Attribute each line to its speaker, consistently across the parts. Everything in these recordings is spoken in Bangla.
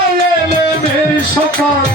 Speaker 1: এলে মেরি সফল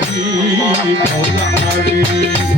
Speaker 1: Thank you.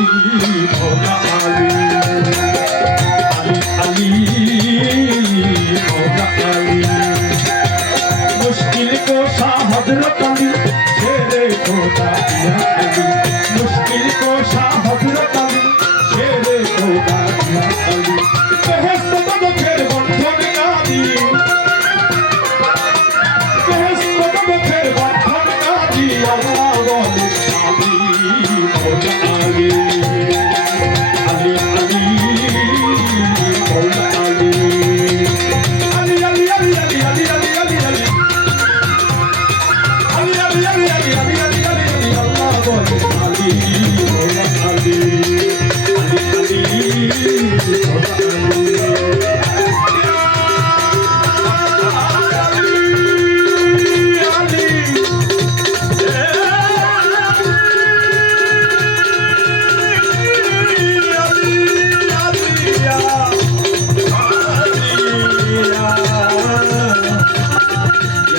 Speaker 1: Mbappé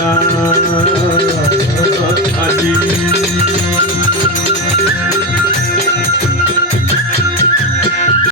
Speaker 1: Krishna